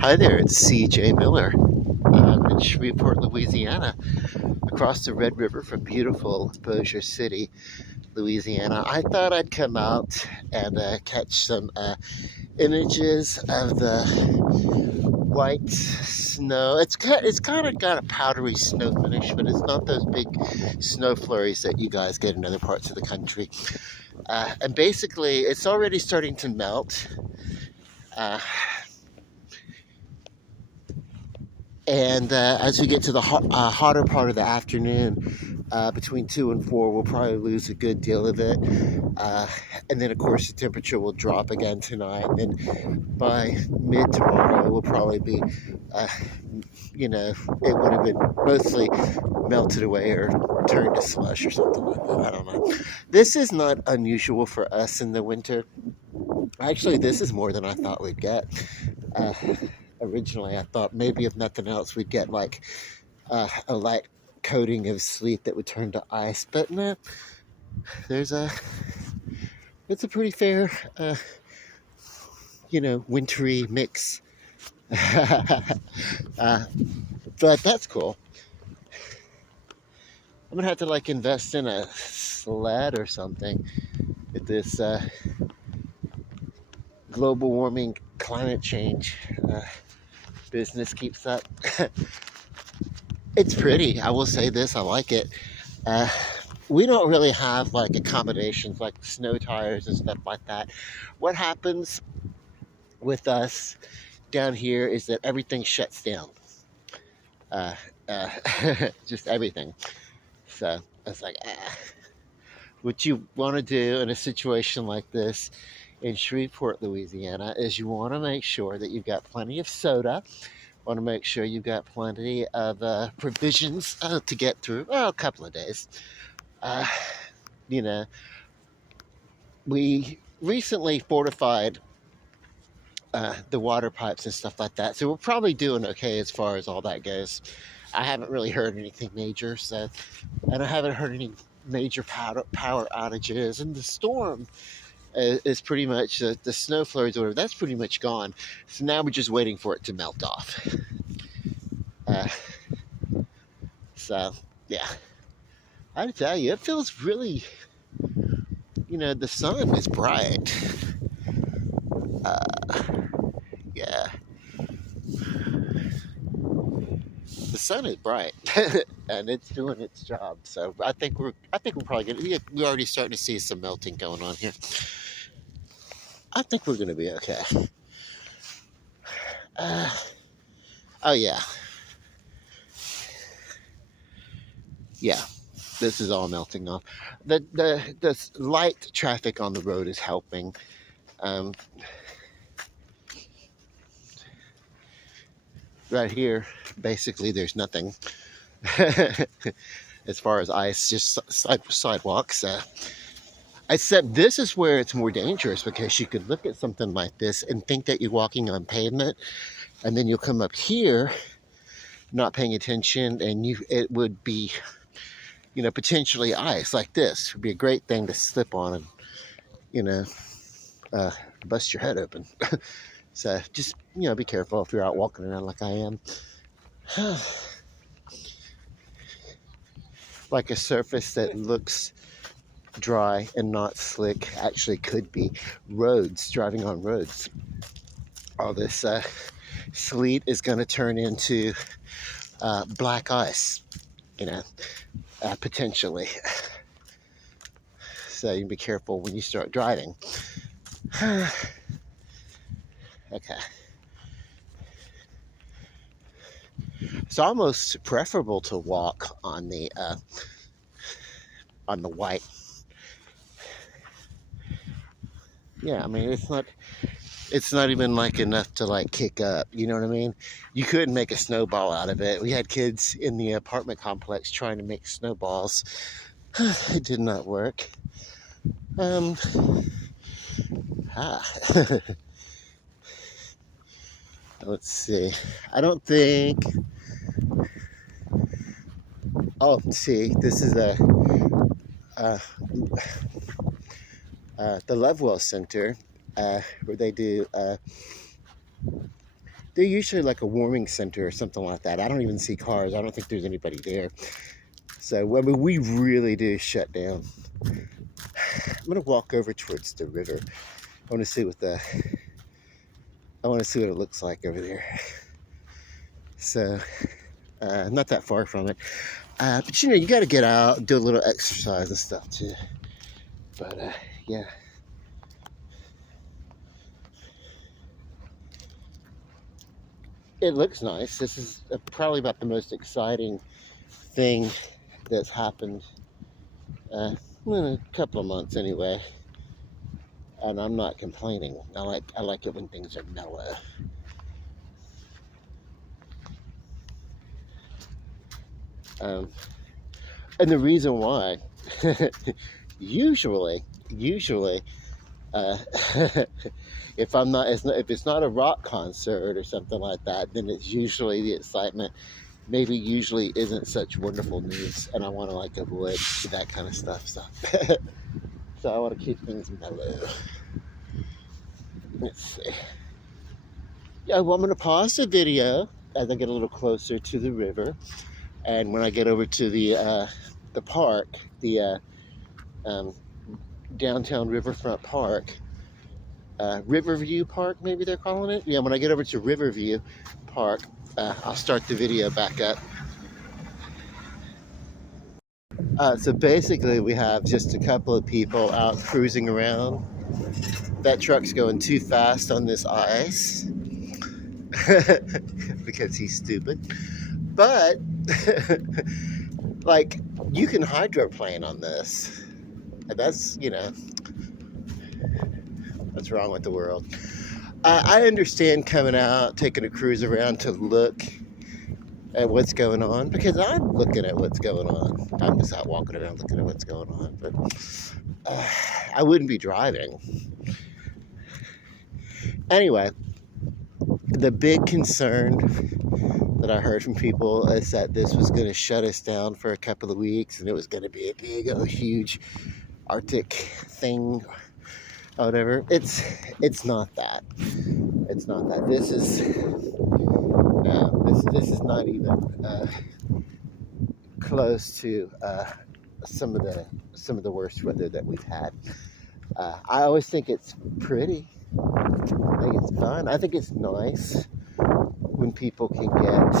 Hi there, it's CJ Miller. In Shreveport, Louisiana, across the Red River from beautiful Bossier City, Louisiana. I thought I'd come out and catch some images of the white snow. It's kind of got a powdery snow finish, but it's not those big snow flurries that you guys get in other parts of the country. And basically, it's already starting to melt. Uh, And as we get to the hotter part of the afternoon, between 2 and 4, we'll probably lose a good deal of it. Uh, and then, of course, the temperature will drop again tonight. And then by mid tomorrow, it will probably be, uh, it would have been mostly melted away or turned to slush or something like that. I don't know. This is not unusual for us in the winter. Actually, this is more than I thought we'd get. Uh, Originally, I thought maybe if nothing else, we'd get like a light coating of sleet that would turn to ice. But no, there's it's a pretty fair, wintry mix. uh, but that's cool. I'm gonna have to like invest in a sled or something if this global warming, climate change business keeps up. It's pretty. I will say this. I like it. Uh, we don't really have like accommodations like snow tires and stuff like that. What happens with us down here is that everything shuts down. Uh, uh, just everything. So it's like, what you want to do in a situation like this in Shreveport, Louisiana, is you want to make sure that you've got plenty of soda. Want to make sure you've got plenty of provisions to get through a couple of days. Uh, you know, we recently fortified the water pipes and stuff like that, so we're probably doing okay as far as all that goes. I haven't really heard anything major, and I haven't heard any major power outages, and the storm is pretty much the snow flurries or whatever, that's pretty much gone. So now we're just waiting for it to melt off. Uh, so, yeah. I tell you, it feels really, the sun is bright. Uh, yeah. The sun is bright and it's doing its job. So I think we're probably we're already starting to see some melting going on here. I think we're gonna be okay. Uh, oh yeah. Yeah. This is all melting off. The light traffic on the road is helping. Um, right here, basically, there's nothing as far as ice, just sidewalks. Except this is where it's more dangerous because you could look at something like this and think that you're walking on pavement, and then you'll come up here not paying attention, and it would be, potentially ice like this. It would be a great thing to slip on and, bust your head open. So just, be careful if you're out walking around like I am. Like a surface that looks dry and not slick actually could be roads, driving on roads. All this sleet is going to turn into black ice, potentially. So you be careful when you start driving. Okay. It's almost preferable to walk on the white. Yeah, I mean it's not even like enough to like kick up, you know what I mean? You couldn't make a snowball out of it. We had kids in the apartment complex trying to make snowballs. It did not work. Let's see. I don't think. Oh, see, this is uh, the Lovewell Center, where they they're usually like a warming center or something like that. I don't even see cars. I don't think there's anybody there. So, I mean, we really do shut down. I'm gonna walk over towards the river. I want to see what it looks like over there. So, not that far from it. But you know, you got to get out, do a little exercise and stuff too. But yeah. It looks nice. This is probably about the most exciting thing that's happened in a couple of months anyway. And I'm not complaining. I like it when things are mellow. And the reason why, usually, uh, if it's not a rock concert or something like that, then it's usually the excitement maybe usually isn't such wonderful news, and I want to like avoid that kind of stuff. So, so I want to keep things mellow. Let's see. Yeah, well, I'm going to pause the video as I get a little closer to the river, and when I get over to the park, the downtown riverfront park, Riverview Park, maybe they're calling it. Yeah, when I get over to Riverview Park, I'll start the video back up. So basically, we have just a couple of people out cruising around. That truck's going too fast on this ice because he's stupid. But like, you can hydroplane on this. And that's, you know, what's wrong with the world. I understand coming out, taking a cruise around to look at what's going on, because I'm looking at what's going on. I'm just out walking around looking at what's going on, but I wouldn't be driving. Anyway, the big concern that I heard from people is that this was going to shut us down for a couple of weeks, and it was going to be a big, huge Arctic thing, or whatever. It's not that. It's not that. This is not even close to some of the worst weather that we've had. I always think it's pretty. I think it's fun. I think it's nice when people can get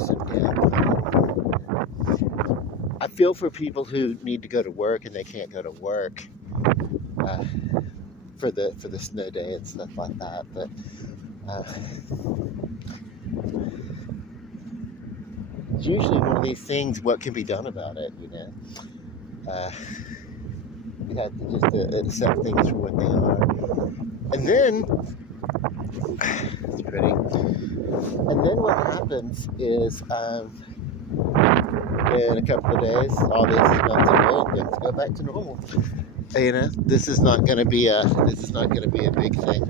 some downtime. I feel for people who need to go to work and they can't go to work for the snow day and stuff like that. But it's usually one of these things. What can be done about it? You know, we have to just accept things for what they are. And then it's pretty. And then what happens is, in a couple of days, all this is melted away and things go back to normal. You know, this is not going to be a big thing.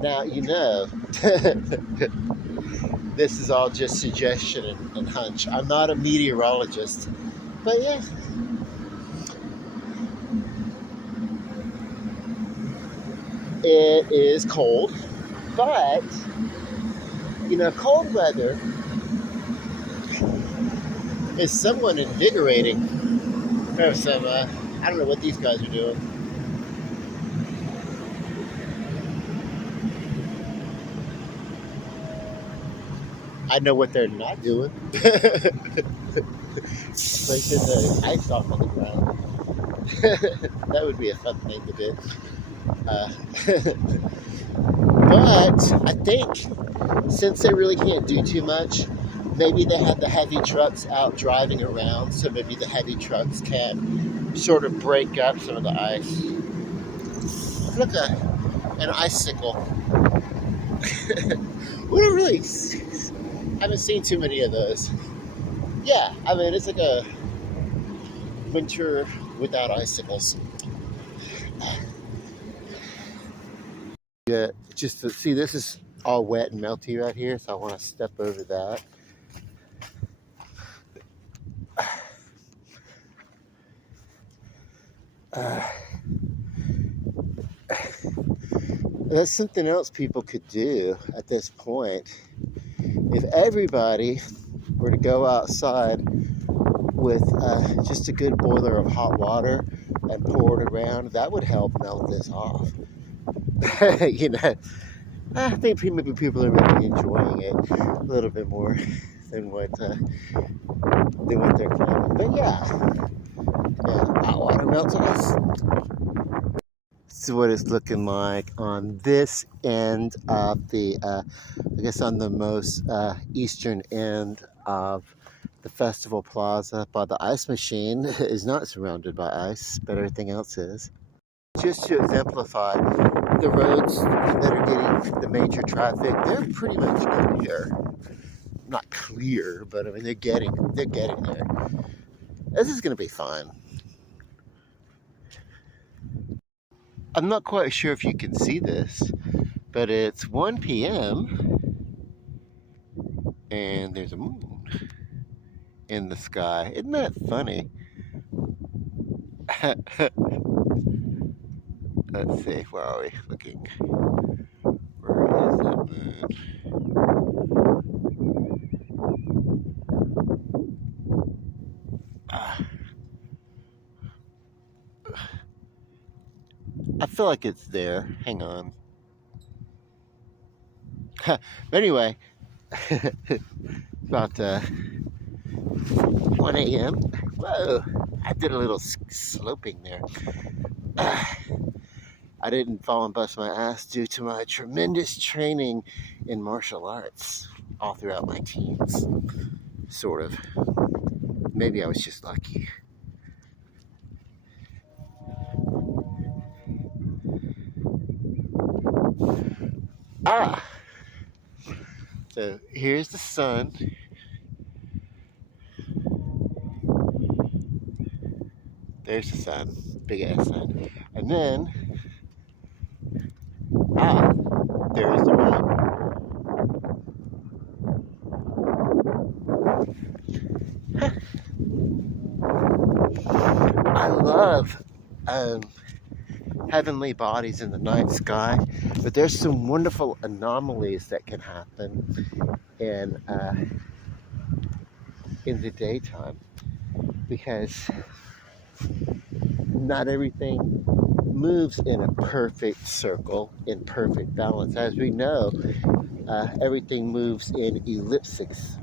Now, you know, this is all just suggestion and hunch. I'm not a meteorologist, but yeah. It is cold, but, you know, cold weather is somewhat invigorating. There's some, I don't know what these guys are doing. I know what they're not doing. Placing the ice off on the ground. That would be a fun thing to do. But I think since they really can't do too much, maybe they have the heavy trucks out driving around, so maybe the heavy trucks can sort of break up some of the ice. Look at an icicle. We don't really haven't seen too many of those. Yeah, I mean, it's like a winter without icicles. Yeah, just to see, this is all wet and melty right here, so I want to step over that. Uh, that's something else people could do at this point. If everybody were to go outside with just a good boiler of hot water and pour it around, that would help melt this off. You know, I think maybe people are really enjoying it a little bit more than what they're claiming. But yeah, hot water melts off. This is what it's looking like on this end of the, I guess on the most eastern end of the festival plaza. By the ice machine is not surrounded by ice, but everything else is. Just to exemplify, the roads that are getting the major traffic, they're pretty much clear. Not clear, but I mean they're getting there. This is gonna be fun. I'm not quite sure if you can see this, but it's 1 p.m. and there's a moon in the sky. Isn't that funny? Let's see, where are we looking? Where is that moon? I feel like it's there. Hang on. Anyway, about 1 a.m. Whoa, I did a little sloping there. I didn't fall and bust my ass due to my tremendous training in martial arts all throughout my teens. Sort of. Maybe I was just lucky. So here's the sun. There's the sun, big ass sun. And then, there's the moon. I love heavenly bodies in the night sky, but there's some wonderful anomalies that can happen in the daytime, because not everything moves in a perfect circle, in perfect balance. As we know, everything moves in ellipses,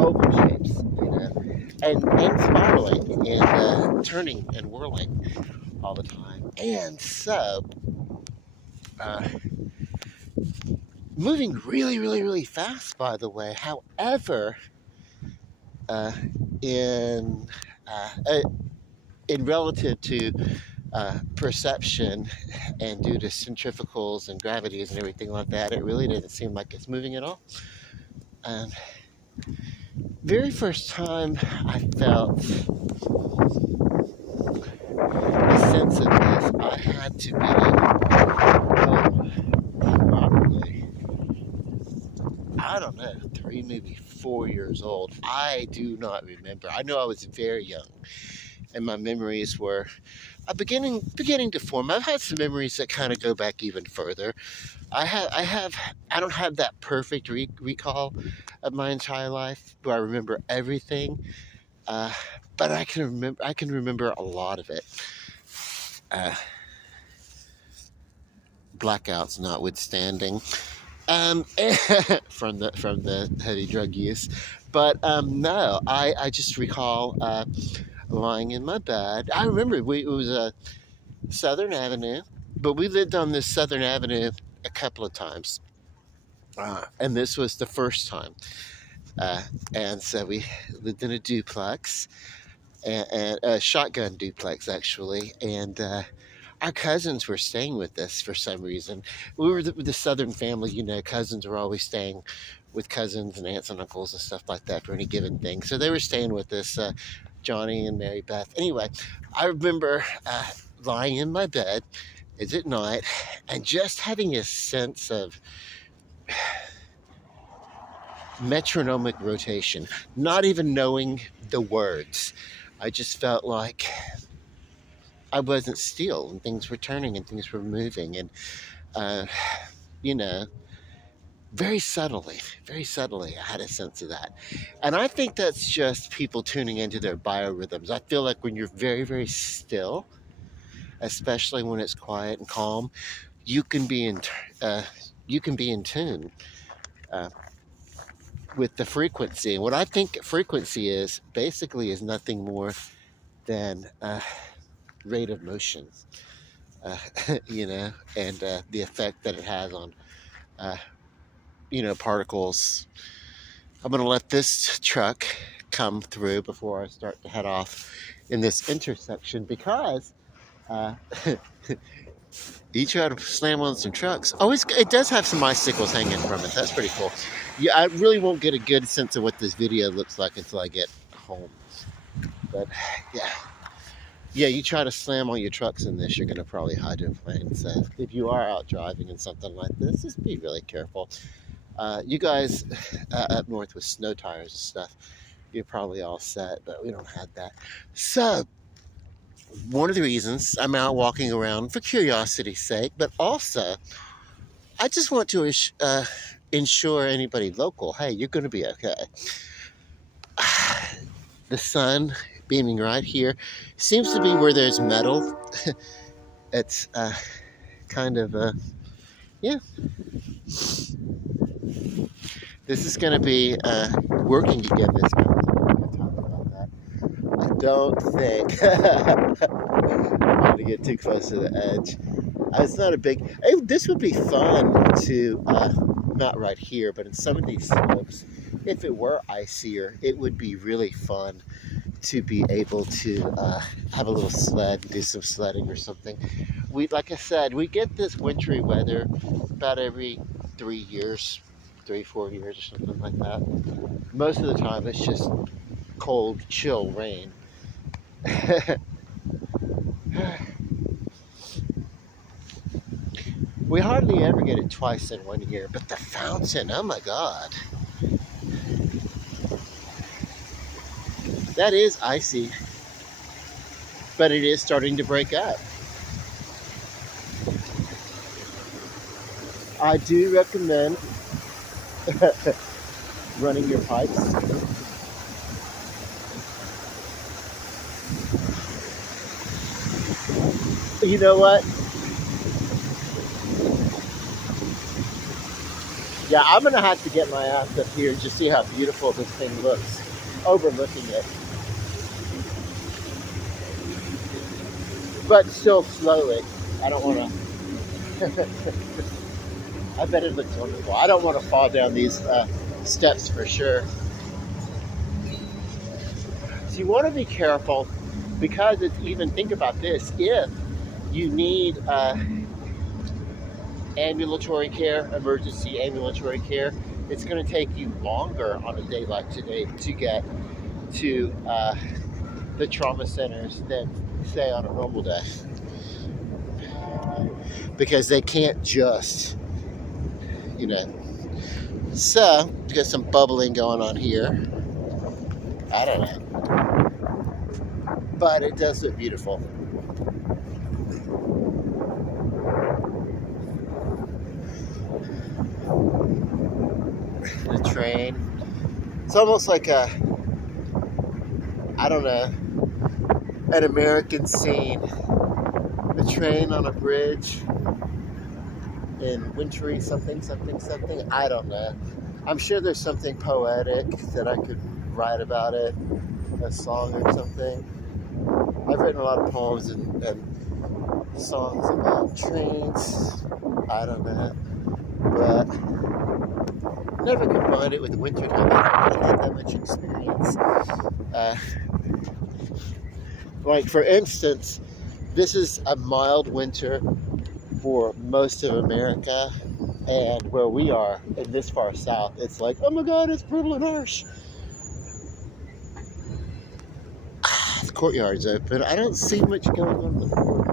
oval shapes, and spiraling and turning and whirling all the time. And so, moving really, really, really fast, by the way. However, in relative to perception and due to centrifugals and gravities and everything like that, it really doesn't seem like it's moving at all. And very first time I felt a sense of this, I had to be probably, I don't know, 3, maybe 4 years old. I do not remember. I know I was very young, and my memories were beginning to form. I've had some memories that kind of go back even further. I don't have that perfect recall of my entire life where I remember everything, but I can remember a lot of it. Blackouts notwithstanding, from the heavy drug use. But no, I just recall lying in my bed. I remember it was a Southern Avenue, but we lived on this Southern Avenue a couple of times, and this was the first time. And so we lived in a duplex, and a shotgun duplex actually, and our cousins were staying with us for some reason. We were the Southern family, cousins were always staying with cousins and aunts and uncles and stuff like that for any given thing. So they were staying with us, Johnny and Mary Beth. Anyway, I remember lying in my bed, it's at night, and just having a sense of metronomic rotation, not even knowing the words. I just felt like I wasn't still, and things were turning and things were moving, and uh, you know, very subtly, I had a sense of that. And I think that's just people tuning into their biorhythms. I feel like when you're very, very still, especially when it's quiet and calm, you can be in uh, you can be in tune uh, with the frequency. And what I think frequency is basically is nothing more than rate of motion, uh, and the effect that it has on uh, particles. I'm going to let this truck come through before I start to head off in this intersection because uh, you try to slam on some trucks. Oh, it does have some icicles hanging from it. That's pretty cool. Yeah, I really won't get a good sense of what this video looks like until I get home. But yeah, you try to slam on your trucks in this, you're going to probably hydroplane. So if you are out driving in something like this, just be really careful. You guys up north with snow tires and stuff, you're probably all set, but we don't have that. So one of the reasons I'm out walking around for curiosity's sake, but also I just want to ensure anybody local, hey, you're going to be okay. The sun beaming right here seems to be where there's metal. It's kind of yeah. This is going to be working again this month. I don't think I'm going to get too close to the edge. It's not a big. This would be fun to not right here, but in some of these slopes. If it were icier, it would be really fun to be able to have a little sled, do some sledding or something. Like I said, we get this wintry weather about every 3 years, 4 years or something like that. Most of the time it's just cold, chill rain. We hardly ever get it twice in 1 year, but the fountain, oh my God. That is icy, but it is starting to break up. I do recommend running your pipes. You know what? Yeah, I'm going to have to get my ass up here and just see how beautiful this thing looks, overlooking it. But still slowly. I don't want to... I bet it looks wonderful. I don't want to fall down these steps for sure. So you want to be careful because it's even, think about this, if you need ambulatory care, emergency ambulatory care, it's going to take you longer on a day like today to get to the trauma centers than, say, on a normal day. Because they can't just, So, we got some bubbling going on here. I don't know. But it does look beautiful. The train. It's almost like I don't know, an American scene. The train on a bridge in wintry something. I don't know. I'm sure there's something poetic that I could write about it, a song or something. I've written a lot of poems and songs about trains. I don't know. But never combined it with the winter time. I haven't had that much experience. Like, for instance, this is a mild winter for most of America, and where we are in this far south, it's like, oh my God, it's brutal and harsh. The courtyard's open. I don't see much going on in the boardwalk.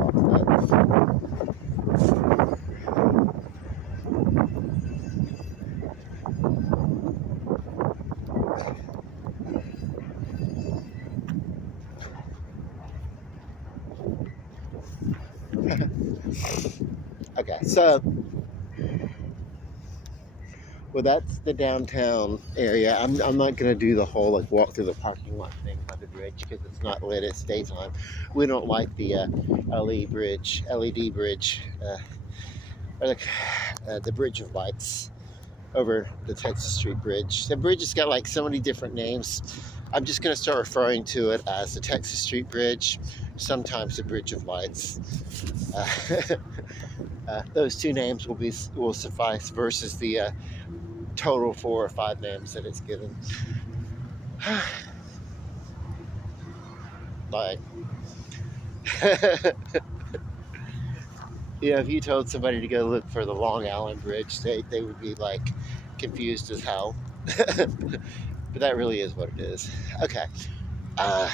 Okay, so well, that's the downtown area. I'm not gonna do the whole like walk through the parking lot thing by the bridge because it's not lit. It's daytime. We don't like the LED bridge, or the bridge of lights over the Texas Street Bridge. The bridge has got like so many different names. I'm just gonna start referring to it as the Texas Street Bridge, sometimes the Bridge of Lights. Uh, those two names will suffice versus the total 4 or 5 names that it's given. Like, if you told somebody to go look for the Long Island Bridge, they would be like confused as hell. But that really is what it is. Okay. Uh,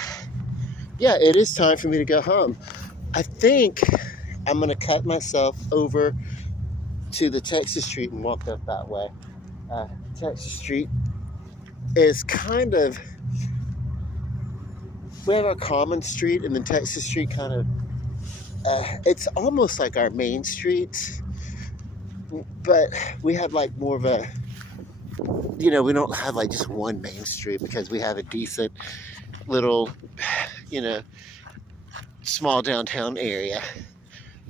yeah, it is time for me to go home. I think I'm going to cut myself over to the Texas Street and walk up that way. Texas Street is kind of, we have our common street, and then Texas Street kind of, it's almost like our main street, but we have like more of a, we don't have like just one main street because we have a decent little, you know, small downtown area.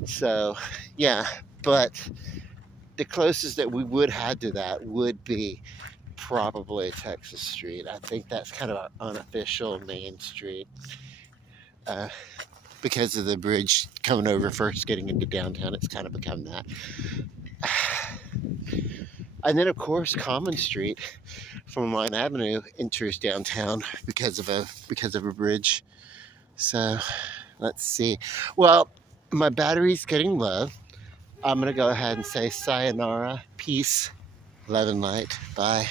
So, yeah, but the closest that we would have to that would be probably Texas Street. I think that's kind of an unofficial main street because of the bridge coming over first getting into downtown. It's kind of become that. And then, of course, Common Street from Line Avenue enters downtown because of a bridge. So, let's see. Well, my battery's getting low. I'm gonna go ahead and say sayonara, peace, love and light. Bye.